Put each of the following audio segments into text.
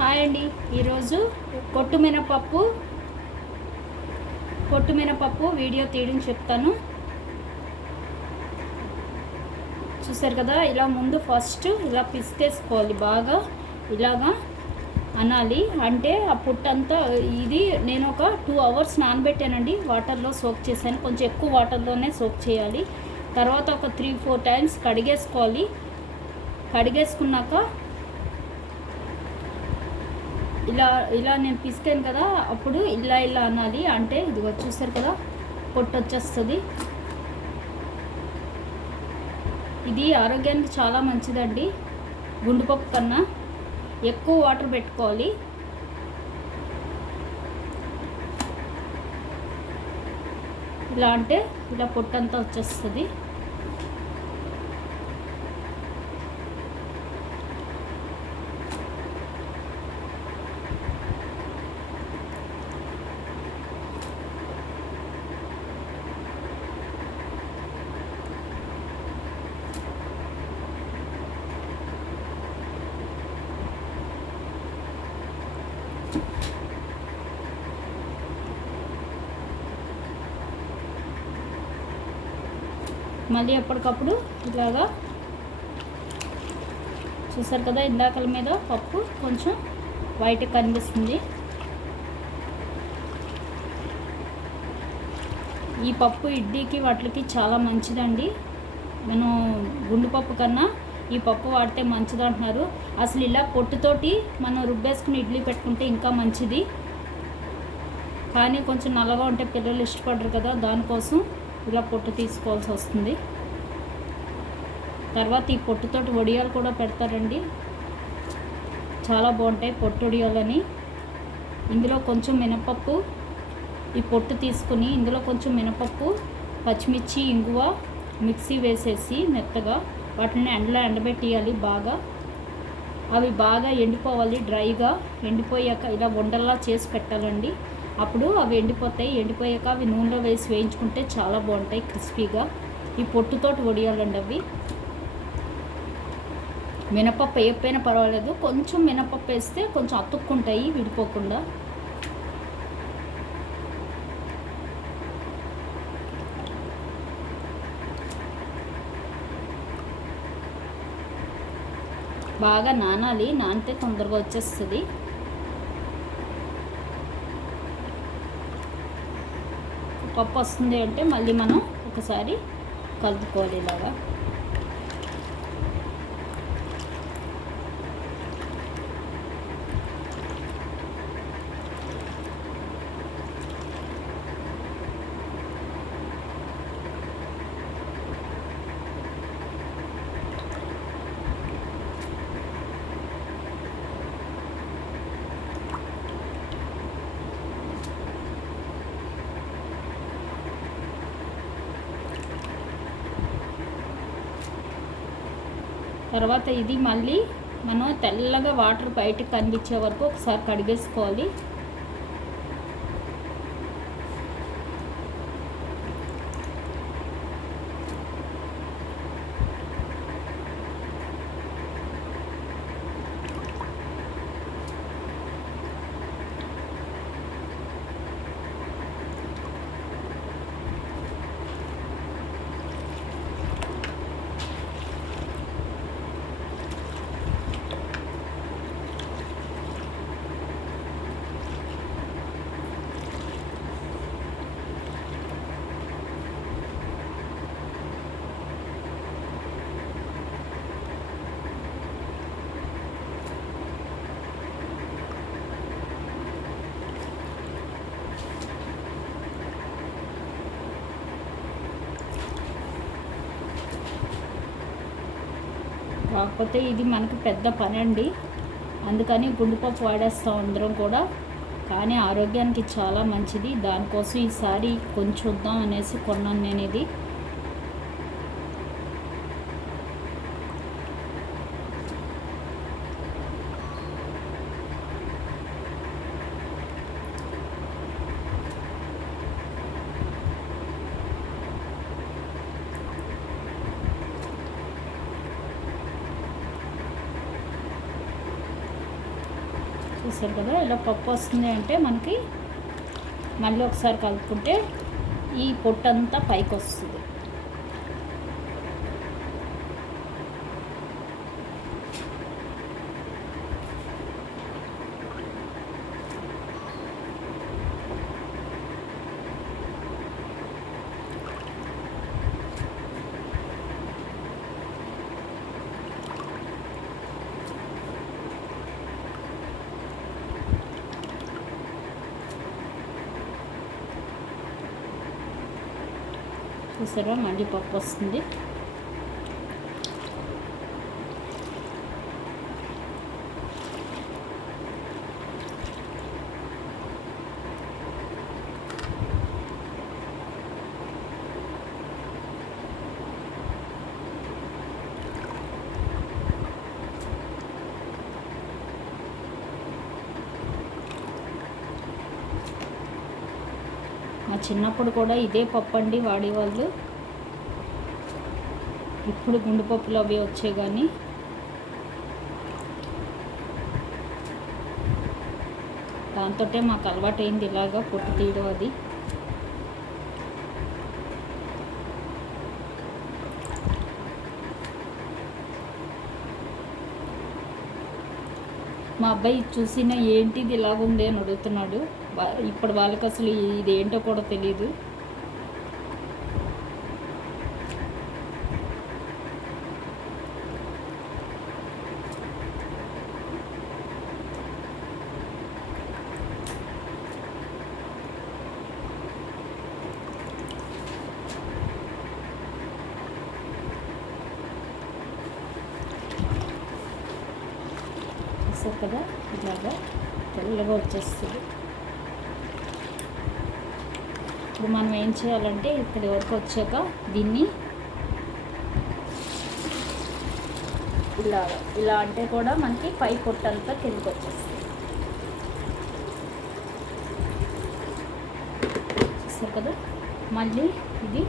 Hi అండి. ఈరోజు పొట్టు మినపప్పు పొట్టు మినపప్పు వీడియో తీయడం చెప్తాను. చూసారు కదా ఇలా ముందు ఫస్ట్ ఇలా పిసికేసుకోవాలి బాగా. ఇలాగా అనాలి. అంటే ఆ పుట్టంతా ఇది నేను ఒక టూ అవర్స్ నానబెట్టానండి. వాటర్లో సోక్ చేశాను. కొంచెం ఎక్కువ వాటర్లోనే సోక్ చేయాలి. తర్వాత ఒక త్రీ ఫోర్ టైమ్స్ కడిగేసుకోవాలి. కడిగేసుకున్నాక ఇలా ఇలా నేను పిసికాను కదా అప్పుడు ఇలా ఇలా అనాలి అంటే ఇదిగో చూస్తారు కదా పొట్టు వచ్చేస్తుంది. ఇది ఆరోగ్యానికి చాలా మంచిదండి. గుండుపప్పు కన్నా ఎక్కువ వాటర్ పెట్టుకోవాలి. ఇలా అంటే ఇలా పొట్టంతా వచ్చేస్తుంది. మళ్ళీ ఎప్పటికప్పుడు ఇలాగా చూసారు కదా ఇందాకల మీద పప్పు కొంచెం వైట్ కనిపిస్తుంది. ఈ పప్పు ఇడ్లీకి వాటికి చాలా మంచిదండి. మనం గుండు పప్పు కన్నా ఈ పప్పు వాడితే మంచిది అంటున్నారు అసలు ఇలా పొట్టుతోటి మనం రుబ్బేసుకుని ఇడ్లీ పెట్టుకుంటే ఇంకా మంచిది. కానీ కొంచెం నల్లగా ఉంటే పిల్లలు ఇష్టపడరు కదా దానికోసం. ఇలా పొట్టు తీసుకోవాల్సి వస్తుంది. తర్వాత ఈ పొట్టుతోటి వడియాలు కూడా పెడతారండి. చాలా బాగుంటాయి పొట్టు వడియాలని. ఇందులో కొంచెం మినపప్పు ఈ పొట్టు తీసుకుని ఇందులో కొంచెం మినపప్పు పచ్చిమిర్చి ఇంగువ మిక్సీ వేసేసి మెత్తగా వాటిని ఎండలో ఎండబెట్టేయాలి బాగా. అవి బాగా ఎండిపోవాలి డ్రైగా. ఎండిపోయాక ఇలా ఉండల్లా చేసి పెట్టాలండి. అప్పుడు అవి ఎండిపోతాయి. ఎండిపోయాక అవి నూనెలో వేసి వేయించుకుంటే చాలా బాగుంటాయి క్రిస్పీగా. ఈ పొట్టుతోటి వడియాలండి అవి. మినపప్పు వేయకపోయినా పర్వాలేదు. కొంచెం మినపప్పు వేస్తే కొంచెం అతుక్కుంటాయి విడిపోకుండా. బాగా నానాలి. నానితే తొందరగా వచ్చేస్తుంది. పప్పు వస్తుంది అంటే మళ్ళీ మనం ఒకసారి కలుపుకోవాలి ఇలాగా. తర్వాత ఇది మళ్ళీ మనం తెల్లగా వాటర్ బయటకు కనిపించే వరకు ఒకసారి కడిగేసుకోవాలి. కాకపోతే ఇది మనకు పెద్ద పని అండి అందుకని గుండెపప్పు వాడేస్తాం అందరం కూడా. కానీ ఆరోగ్యానికి చాలా మంచిది. దానికోసం ఈసారి కొంచెం వద్దాం అనేసి కొన్నాను నేను ఇది చూసారు కదా ఇలా పప్పు వస్తుంది అంటే మనకి మళ్ళీ ఒకసారి కలుపుకుంటే ఈ పొట్టంతా పైకి వస్తుంది. చూసారా మళ్ళీ పప్పు వస్తుంది. చిన్నప్పుడు కూడా ఇదే పప్పు అండి వాడేవాళ్ళు. ఇప్పుడు గుండు పప్పులు అవి వచ్చాయి కానీ. దాంతో మాకు అలవాటు అయింది ఇలాగా పొట్టు తీయడం అది. మా అబ్బాయి చూసిన ఏంటిది ఇలాగుంది అని అడుగుతున్నాడు. ఇప్పుడు వాళ్ళకి అసలు ఇది ఏంటో కూడా తెలియదు కదా ఇలాగా తెల్లగా వచ్చేస్తుంది. ఇప్పుడు మనం ఏం చేయాలంటే ఇక్కడి వరకు వచ్చాక దీన్ని ఇలా ఇలా అంటే కూడా మనకి పై పొట్టంతా కిందకి వచ్చేస్తుంది. చూసారు కదా? మళ్ళీ ఇది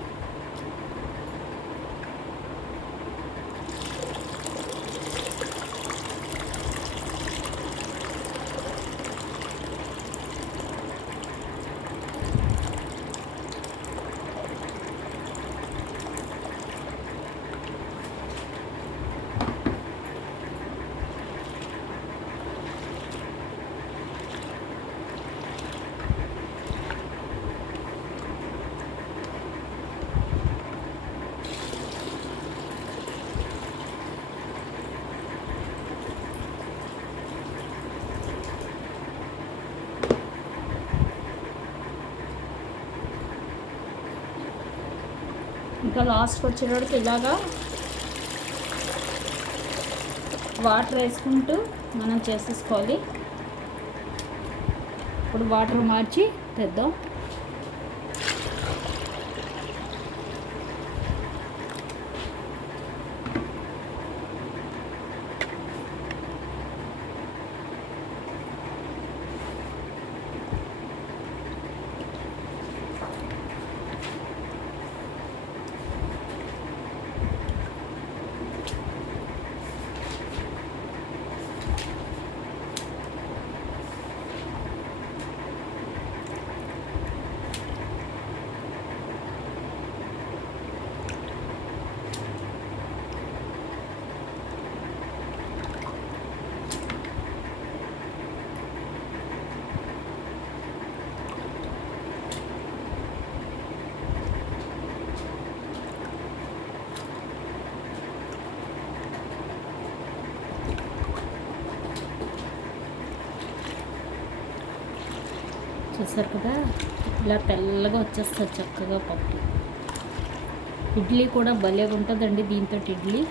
ఇంకా లాస్ట్కి వచ్చేటప్పటికి ఇలాగా వాటర్ వేసుకుంటూ మనం చేసేసుకోవాలి. ఇప్పుడు వాటర్ మార్చి తెద్దాం. చూసారు కదా ఇలా తెల్లగా వచ్చేస్తుంది చక్కగా పప్పు. ఇడ్లీ కూడా భలే ఉంటుందండి దీంతో ఇడ్లీ.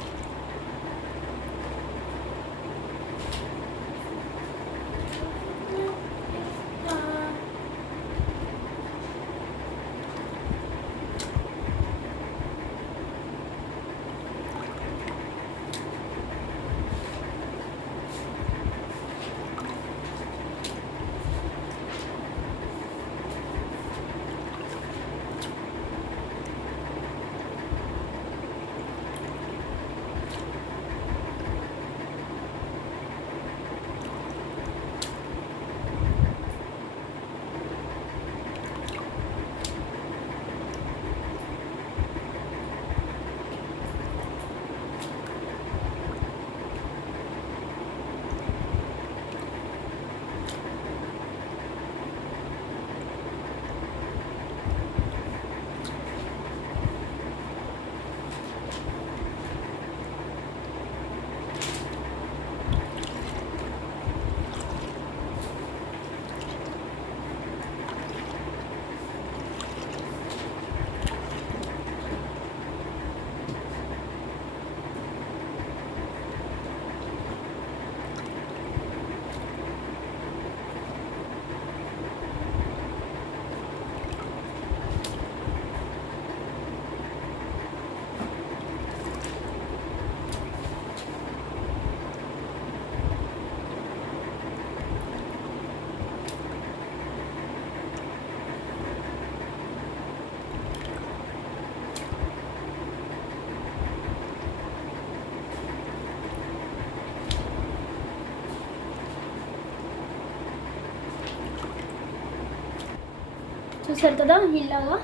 చూసారు కదా ఇలాగా?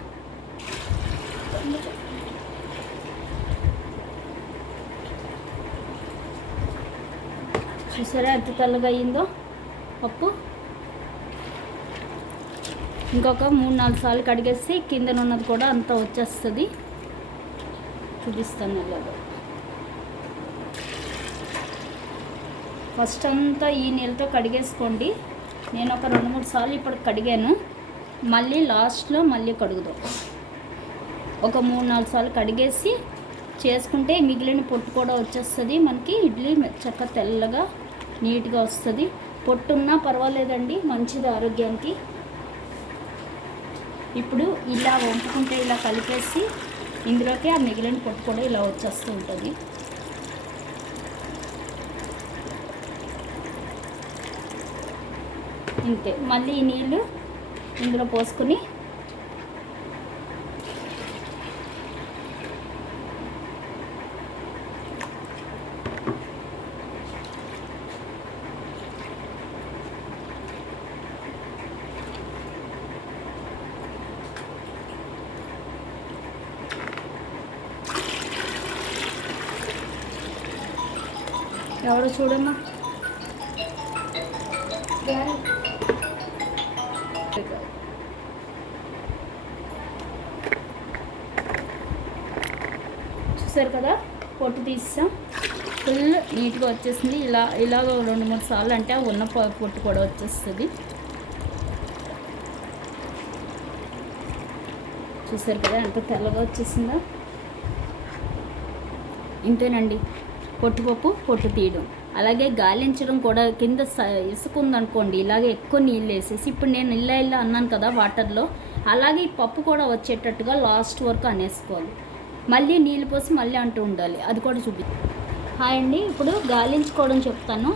చూసారా ఎంత తెల్లగా అయిందో పప్పు ఇంకొక మూడు నాలుగు సార్లు కడిగేసి కింద ఉన్నది కూడా అంతా వచ్చేస్తుంది. చూపిస్తాను అలాగా ఫస్ట్ అంతా ఈ నీళ్ళతో కడిగేసుకోండి. నేను ఒక రెండు మూడు సార్లు ఇప్పుడు కడిగాను. మళ్ళీ లాస్ట్లో మళ్ళీ కడుగుదాం. ఒక మూడు నాలుగు సార్లు కడిగేసి చేసుకుంటే మిగిలిన పొట్టు కూడా వచ్చేస్తుంది. మనకి ఇడ్లీ చక్క తెల్లగా నీట్గా వస్తుంది. పొట్టున్నా పర్వాలేదండి మంచిది ఆరోగ్యానికి. ఇప్పుడు ఇలా వంపుకుంటే ఇలా కలిపేసి ఇందులోకి ఆ మిగిలిన పొట్టు కూడా ఇలా వచ్చేస్తూ ఉంటుంది. ఇంతే. మళ్ళీ ఈ నీళ్ళు ఇందులో పోసుకుని ఎవరు చూడమ్మా? చూసారు కదా? పొట్టు తీసాం ఫుల్ నీట్గా వచ్చేసింది. ఇలా ఇలాగ రెండు మూడు సార్లు అంటే ఉన్న పొట్టు కూడా వచ్చేస్తుంది. చూసారు కదా? ఎంత తెల్లగా వచ్చేసిందా. ఇంతేనండి. పొట్టుపప్పు పొట్టు తీయడం. అలాగే గాలించడం కూడా కింద స- ఇసుక ఉందనుకోండి ఇలాగే ఎక్కువ నీళ్ళు వేసేసి ఇప్పుడు నేను ఇల్లా ఇల్లా అన్నాను కదా వాటర్లో అలాగే ఈ పప్పు కూడా వచ్చేటట్టుగా లాస్ట్ వరకు అనేసుకోవాలి. మళ్ళీ నీళ్ళు పోసి మళ్ళీ అంటూ ఉండాలి. అది కూడా చూపి హాయ్ అండి. ఇప్పుడు గాలించుకోవడం చెప్తాను.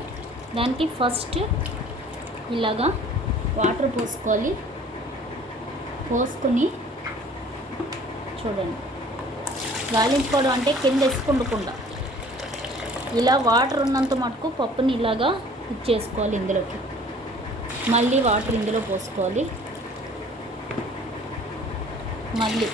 దానికి ఫస్ట్ ఇలాగా వాటర్ పోసుకోవాలి. పోసుకుని చూడండి. గాలించుకోవడం అంటే కింద వేసుకుండకుండా ఇలా వాటర్ ఉన్నంత మటుకు పప్పుని ఇలాగా ఇచ్చేసుకోవాలి ఇందులోకి. మళ్ళీ వాటర్ ఇందులో పోసుకోవాలి. మళ్ళీ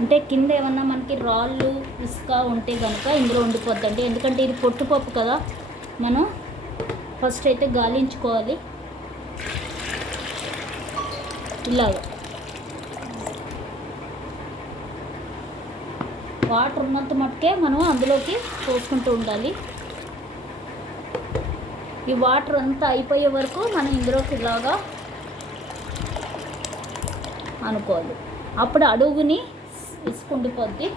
అంటే కింద ఏమన్నా మనకి రాళ్ళు ఇసుక ఉంటే కనుక ఇందులో ఉండిపోద్దండి. ఎందుకంటే ఇది పొట్టుపప్పు కదా. మనం ఫస్ట్ అయితే గాలించుకోవాలి. ఇలాగా. వాటర్ ఉన్నంత మట్టుకే మనం అందులోకి పోసుకుంటూ ఉండాలి. ఈ వాటర్ అంతా అయిపోయే వరకు మనం ఇందులోకి ఇలాగా అనుకోవాలి. అప్పుడు అడుగుని ఇసుకుండిపోద్ది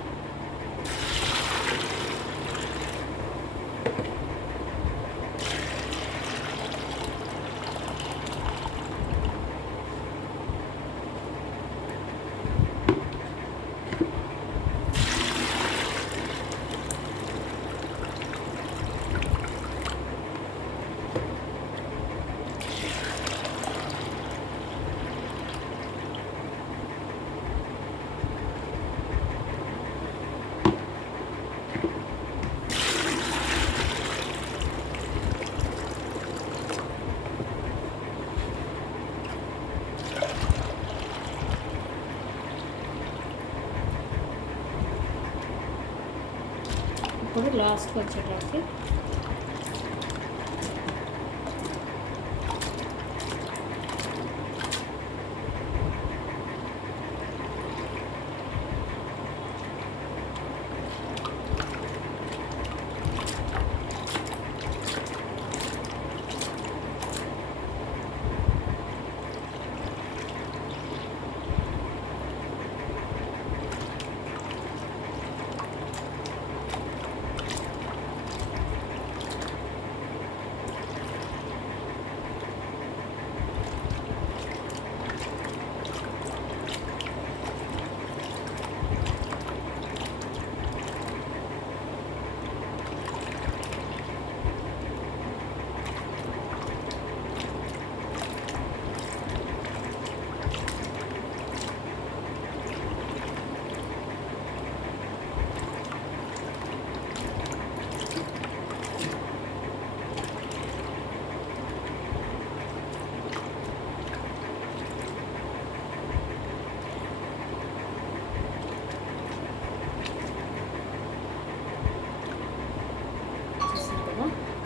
ఇప్పుడు లాస్ట్కి వచ్చేటప్పటికి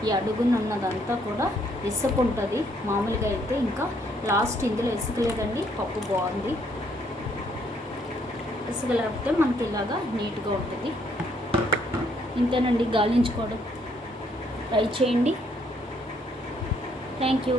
ఈ అడుగునున్నదంతా కూడా ఇసుక ఉంటుంది మామూలుగా అయితే ఇంకా లాస్ట్ ఇందులో ఇసుక లేదండి పప్పు బాగుంది. ఇసుక లేకపోతే మనకి ఇలాగా నీట్గా ఉంటుంది. ఇంతేనండి. గాలించుకోవడం. ట్రై చేయండి. Thank you.